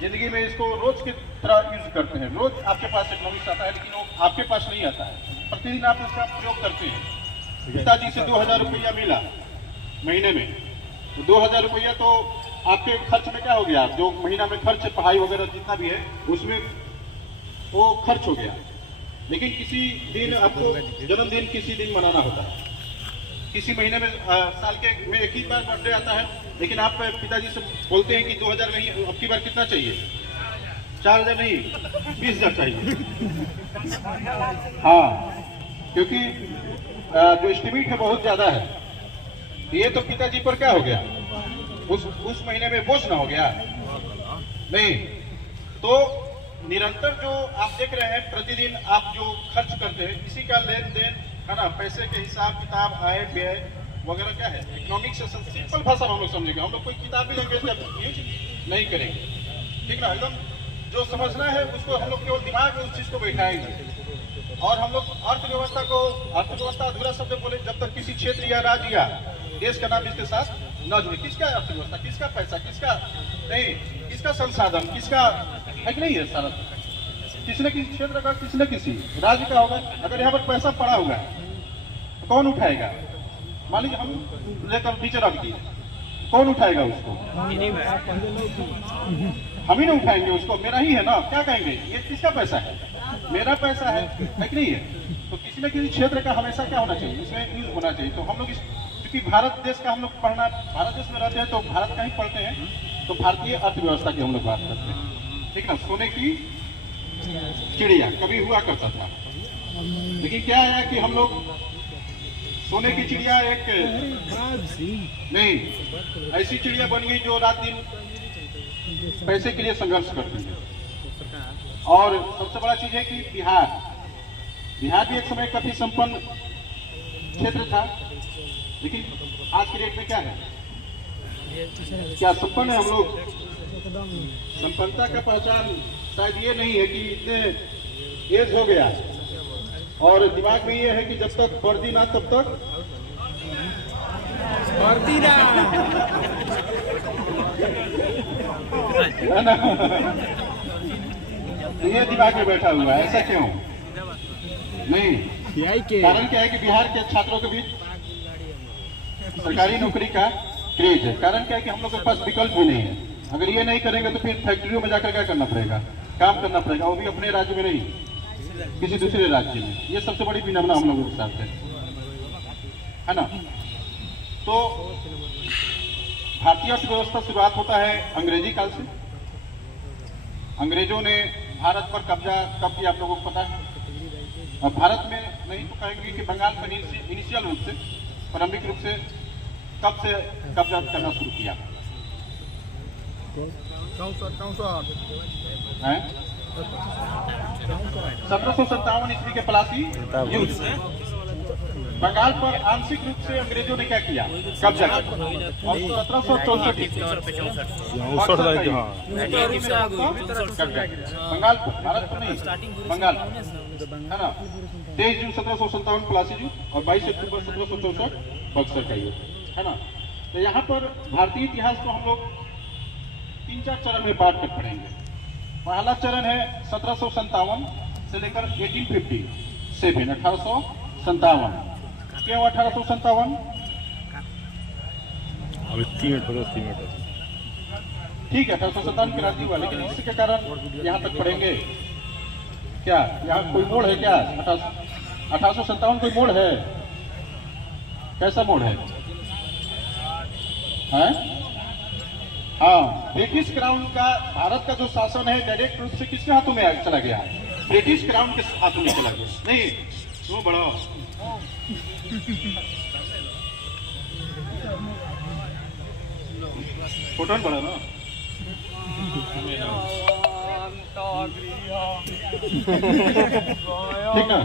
जिंदगी में इसको रोज की तरह यूज करते हैं। रोज आपके पास इकोनॉमिक्स आता है, लेकिन वो आपके पास नहीं आता है। प्रतिदिन आप इसका प्रयोग करते हैं। पिताजी से 2000 रुपया मिला महीने में, तो 2000 रुपया तो आपके खर्च में क्या हो गया, जो महीना में खर्च पढ़ाई वगैरह जितना भी है उसमें वो खर्च हो गया। लेकिन किसी दिन आपको जन्मदिन किसी दिन मनाना होता है, किसी महीने में साल के में एक ही बार बर्थडे आता है, लेकिन आप पिताजी से बोलते हैं कि 2000 नहीं, अब की बार कितना चाहिए, 4000 नहीं 20,000 चाहिए। हाँ, क्योंकि जो एस्टिमेट है बहुत ज्यादा है। ये तो पिताजी पर क्या हो गया, उस महीने में बोझ ना हो गया नहीं। तो निरंतर जो आप देख रहे हैं, प्रतिदिन आप जो खर्च करते हैं, इसी का लेन देन है ना, पैसे के हिसाब किताब, आय व्यय वगैरह क्या है, इकोनॉमिक्स से सिंपल भाषा में हम लोग समझेंगे। हम लोग कोई किताबी लैंग्वेज का यूज नहीं करेंगे, ठीक ना। एकदम जो समझना है उसको हम लोग केवल दिमाग में उस चीज को बैठाएंगे। और हम लोग अर्थव्यवस्था अधूरा शब्द बोले जब तक किसी क्षेत्र या राज्य या देश का नाम इसके साथ न जुड़े। किसका अर्थव्यवस्था, किसका पैसा, किसका नहीं, किसका संसाधन, किसका है कि नहीं है, सारा किसी न किसी क्षेत्र का, किसी न किसी राज्य का होगा। अगर यहाँ पर पैसा पड़ा हुआ है तो कौन उठाएगा, मान लीजिए हम लेकर नीचे रख दिए, कौन उठाएगा उसको, हम ही ना उठाएंगे उसको, मेरा ही है ना, क्या कहेंगे ये किसका पैसा है, मेरा पैसा है कि नहीं है। तो किसी न किसी क्षेत्र का हमेशा क्या होना चाहिए, इसमें यूज होना चाहिए। तो हम लोग क्योंकि भारत देश का हम लोग पढ़ना, भारत देश में रहते हैं तो भारत का ही पढ़ते हैं, तो भारतीय अर्थव्यवस्था की हम लोग बात करते हैं, ठीक ना। सोने की चिड़िया कभी हुआ करता था, लेकिन क्या है कि हम लोग सोने की चिड़िया एक नहीं, ऐसी चिड़िया बन गई जो रात दिन पैसे के लिए संघर्ष करती है। और सबसे बड़ा चीज है कि बिहार भी एक समय काफी संपन्न क्षेत्र था, लेकिन आज की डेट में क्या है, क्या संपन्न है हम लोग। संपन्नता का पहचान शायद ये नहीं है कि इतने एज हो गया और दिमाग में ये है कि जब तक वर्दी ना तब तक वर्दी ना, है ना। ये दिमाग में बैठा हुआ है, ऐसा क्यों नहीं। कारण क्या है कि बिहार के छात्रों के बीच सरकारी नौकरी का क्रेज है। कारण क्या है कि हम लोग के पास विकल्प भी नहीं है। अगर ये नहीं करेंगे तो फिर फैक्ट्रियों में जाकर क्या करना पड़ेगा, काम करना पड़ेगा, वो भी अपने राज्य में नहीं, किसी दूसरे राज्य में। ये सबसे बड़ी विडंबना हम लोगों के साथ है ना। तो भारतीय अर्थव्यवस्था शुरुआत होता है अंग्रेजी काल से। अंग्रेजों ने भारत पर कब्जा कब किया आप लोगों को पता है। और भारत में नहीं तो कहेंगे कि बंगाल पर इनिशियल रूप से, प्रारंभिक रूप से कब से कब्जा करना शुरू किया है। 1757 ईस्वी के प्लासी युद्ध से बंगाल पर आंशिक रूप से अंग्रेजों ने क्या किया, कब्जा किया। और 1764 बंगाल पर, भारत पर नहीं, बंगाल पर, है ना। 23 जून 1757 प्लासी युद्ध और 22 अक्टूबर 1764 बक्सर का युद्ध, है ना। तो यहाँ पर भारतीय इतिहास को हम लोग 3-4 चरण में बांट कर पढ़ेंगे। पहला चरण है 1757 से लेकर 1857, 1857। क्यों 1857? ठीक है, 1857 की राजनीति हुआ, लेकिन इसके कारण यहाँ तक पढ़ेंगे क्या, यहाँ कोई मोड़ है क्या? 1857 कोई मोड़ है? कैसा मोड़ है? हाँ, ब्रिटिश क्राउन का भारत का जो शासन है डायरेक्ट रूप से किसके हाथों में चला गया? ब्रिटिश क्राउन के हाथों में चला गया। नहीं वो बड़ा फोटो बड़ा ना। ठीक ना,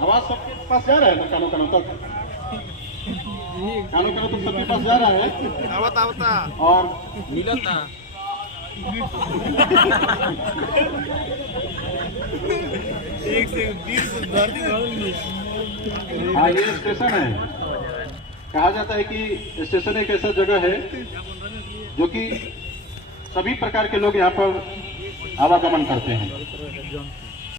आवाज सबके पास जा रहा है ना, कानों कानों तक, कानों कानों तक सबके पास जा रहा है। आवता और मिलता एक से 20 हाँ, ये स्टेशन है। कहा जाता है कि स्टेशन एक ऐसा जगह है जो कि सभी प्रकार के लोग यहाँ पर आवागमन करते हैं।